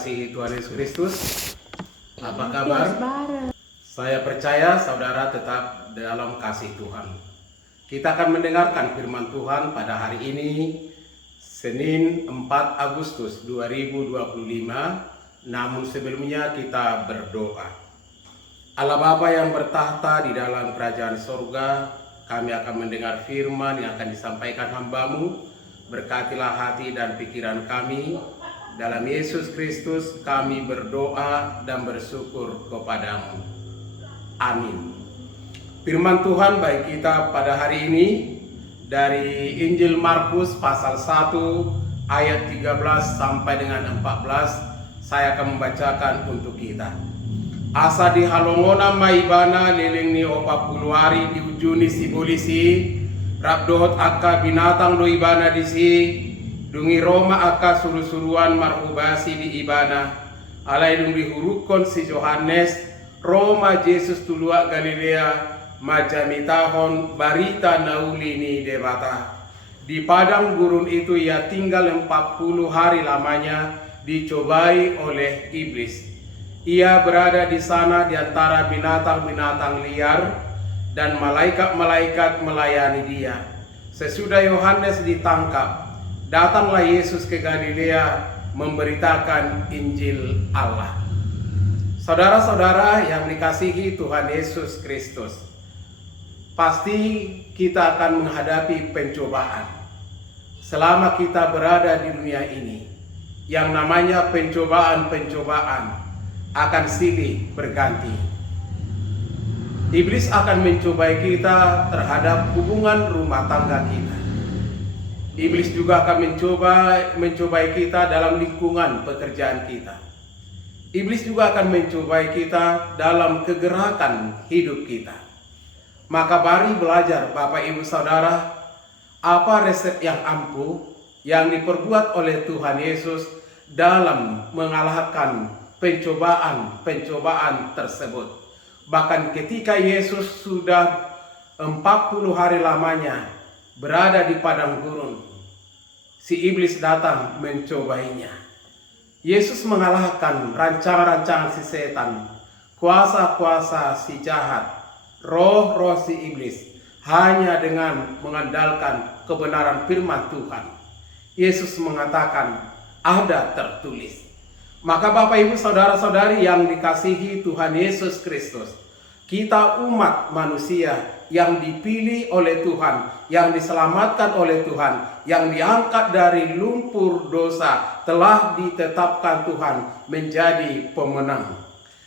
dikasihi Tuhan Yesus Kristus. Apa kabar? Saya percaya saudara tetap dalam kasih Tuhan. Kita akan mendengarkan firman Tuhan pada hari ini, Senin 4 Agustus 2025. Namun sebelumnya kita berdoa. Allah Bapa yang bertahta di dalam kerajaan sorga, kami akan mendengar firman yang akan disampaikan hamba-Mu. Berkatilah hati dan pikiran kami. Dalam Yesus Kristus kami berdoa dan bersyukur kepadamu. Amin. Firman Tuhan bagi kita pada hari ini dari Injil Markus pasal 1 ayat 13 sampai dengan 14. Saya akan membacakan untuk kita. Asa di halongona maibana lelengni opa puluari di ujuni si polisi rabdohot akka binatang do ibana di si dungi Roma akka suru-suruan marhubasi di ibana alai dung dihurukon si Yohanes Roma Yesus tulua Galilea majamitahon barita naulini debata. Di padang gurun itu ia tinggal 40 hari lamanya, dicobai oleh iblis. Ia berada di sana di antara binatang-binatang liar, dan malaikat-malaikat melayani dia. Sesudah Yohanes ditangkap, datanglah Yesus ke Galilea memberitakan Injil Allah. Saudara-saudara yang dikasihi Tuhan Yesus Kristus, pasti kita akan menghadapi pencobaan selama kita berada di dunia ini. Yang namanya pencobaan-pencobaan akan silih berganti. Iblis akan mencobai kita terhadap hubungan rumah tangga kita. Iblis juga akan mencobai kita dalam lingkungan pekerjaan kita. Iblis juga akan mencobai kita dalam kegerakan hidup kita. Maka mari belajar Bapak Ibu Saudara, apa resep yang ampuh yang diperbuat oleh Tuhan Yesus dalam mengalahkan pencobaan-pencobaan tersebut. Bahkan ketika Yesus sudah 40 hari lamanya berada di padang gurun, si iblis datang mencobainya. Yesus mengalahkan rancangan-rancangan si setan, kuasa-kuasa si jahat, roh-roh si iblis, hanya dengan mengandalkan kebenaran firman Tuhan. Yesus mengatakan, ada tertulis. Maka Bapak Ibu Saudara-saudari yang dikasihi Tuhan Yesus Kristus, kita umat manusia yang dipilih oleh Tuhan, yang diselamatkan oleh Tuhan, yang diangkat dari lumpur dosa, telah ditetapkan Tuhan menjadi pemenang.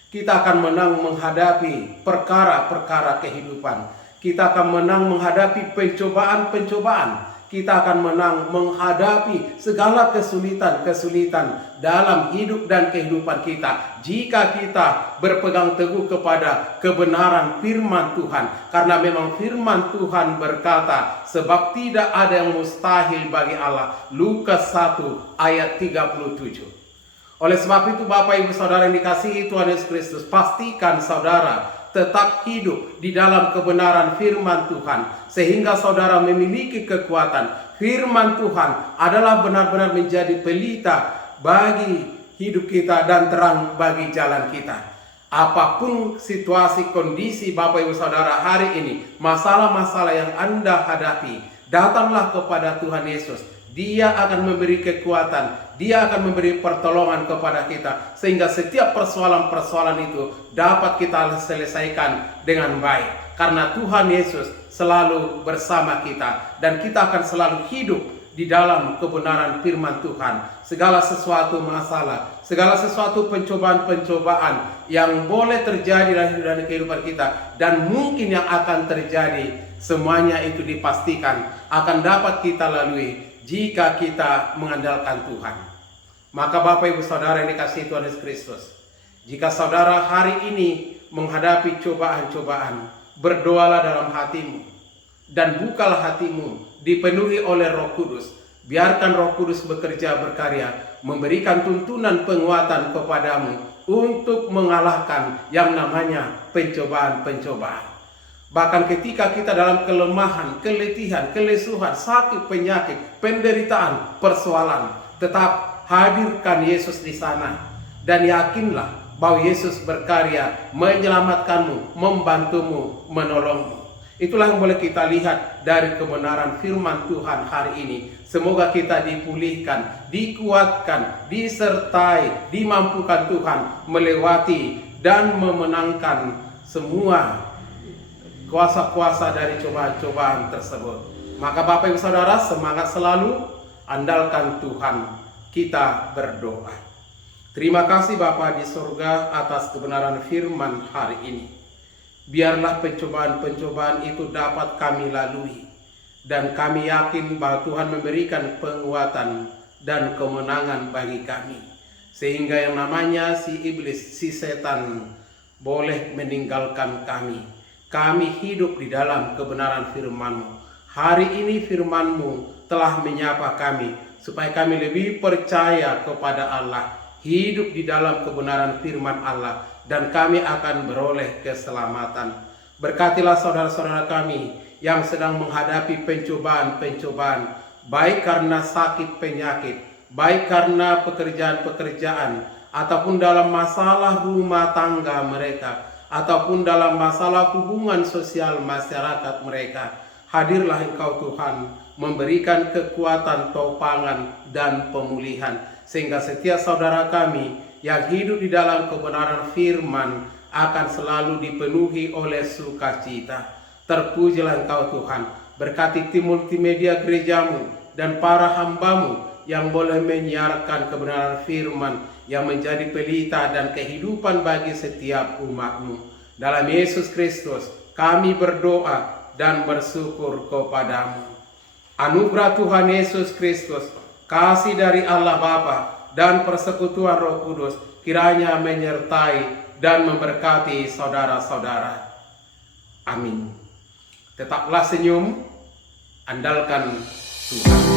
Kita akan menang menghadapi perkara-perkara kehidupan. Kita akan menang menghadapi pencobaan-pencobaan. Kita akan menang menghadapi segala kesulitan-kesulitan dalam hidup dan kehidupan kita, jika kita berpegang teguh kepada kebenaran firman Tuhan. Karena memang firman Tuhan berkata, sebab tidak ada yang mustahil bagi Allah. Lukas 1 ayat 37. Oleh sebab itu Bapak Ibu Saudara yang dikasihi Tuhan Yesus Kristus, pastikan saudara tetap hidup di dalam kebenaran firman Tuhan, sehingga saudara memiliki kekuatan. Firman Tuhan adalah benar-benar menjadi pelita bagi hidup kita dan terang bagi jalan kita. Apapun situasi kondisi Bapak Ibu Saudara hari ini, masalah-masalah yang Anda hadapi, datanglah kepada Tuhan Yesus. Dia akan memberi kekuatan, Dia akan memberi pertolongan kepada kita, sehingga setiap persoalan-persoalan itu dapat kita selesaikan dengan baik. Karena Tuhan Yesus selalu bersama kita, dan kita akan selalu hidup di dalam kebenaran firman Tuhan. Segala sesuatu masalah, segala sesuatu pencobaan-pencobaan yang boleh terjadi dalam kehidupan kita, dan mungkin yang akan terjadi, semuanya itu dipastikan akan dapat kita lalui jika kita mengandalkan Tuhan. Maka Bapak Ibu Saudara yang dikasihi Tuhan Yesus Kristus, jika saudara hari ini menghadapi cobaan-cobaan, berdoalah dalam hatimu, dan bukalah hatimu, dipenuhi oleh Roh Kudus. Biarkan Roh Kudus bekerja berkarya, memberikan tuntunan penguatan kepadamu untuk mengalahkan yang namanya pencobaan-pencobaan. Bahkan ketika kita dalam kelemahan, keletihan, kelesuhan, sakit, penyakit, penderitaan, persoalan, tetap hadirkan Yesus di sana. dan yakinlah bahwa Yesus berkarya menyelamatkanmu, membantumu, menolongmu. Itulah yang boleh kita lihat dari kebenaran firman Tuhan hari ini. Semoga kita dipulihkan, dikuatkan, disertai, dimampukan Tuhan melewati dan memenangkan semua kuasa-kuasa dari cobaan-cobaan tersebut. Maka Bapak Ibu Saudara, semangat selalu, andalkan Tuhan. Kita berdoa. Terima kasih Bapa di surga atas kebenaran firman hari ini. Biarlah pencobaan-pencobaan itu dapat kami lalui, dan kami yakin bahwa Tuhan memberikan penguatan dan kemenangan bagi kami, sehingga yang namanya si iblis, si setan boleh meninggalkan kami. Kami hidup di dalam kebenaran firman-Mu. Hari ini firman-Mu telah menyapa kami, supaya kami lebih percaya kepada Allah, hidup di dalam kebenaran firman Allah, dan kami akan beroleh keselamatan. Berkatilah saudara-saudara kami yang sedang menghadapi pencobaan-pencobaan, baik karena sakit penyakit, baik karena pekerjaan-pekerjaan, ataupun dalam masalah rumah tangga mereka, ataupun dalam masalah hubungan sosial masyarakat mereka. Hadirlah Engkau Tuhan, memberikan kekuatan, topangan, dan pemulihan, sehingga setiap saudara kami yang hidup di dalam kebenaran firman akan selalu dipenuhi oleh sukacita. Terpujilah Engkau Tuhan, berkati tim multimedia gerejamu dan para hambamu yang boleh menyiarkan kebenaran firman yang menjadi pelita dan kehidupan bagi setiap umat-Mu. Dalam Yesus Kristus kami berdoa dan bersyukur kepadamu. Anugerah Tuhan Yesus Kristus, kasih dari Allah Bapa, dan persekutuan Roh Kudus kiranya menyertai dan memberkati saudara-saudara. Amin. Tetaplah senyum, andalkan Tuhan.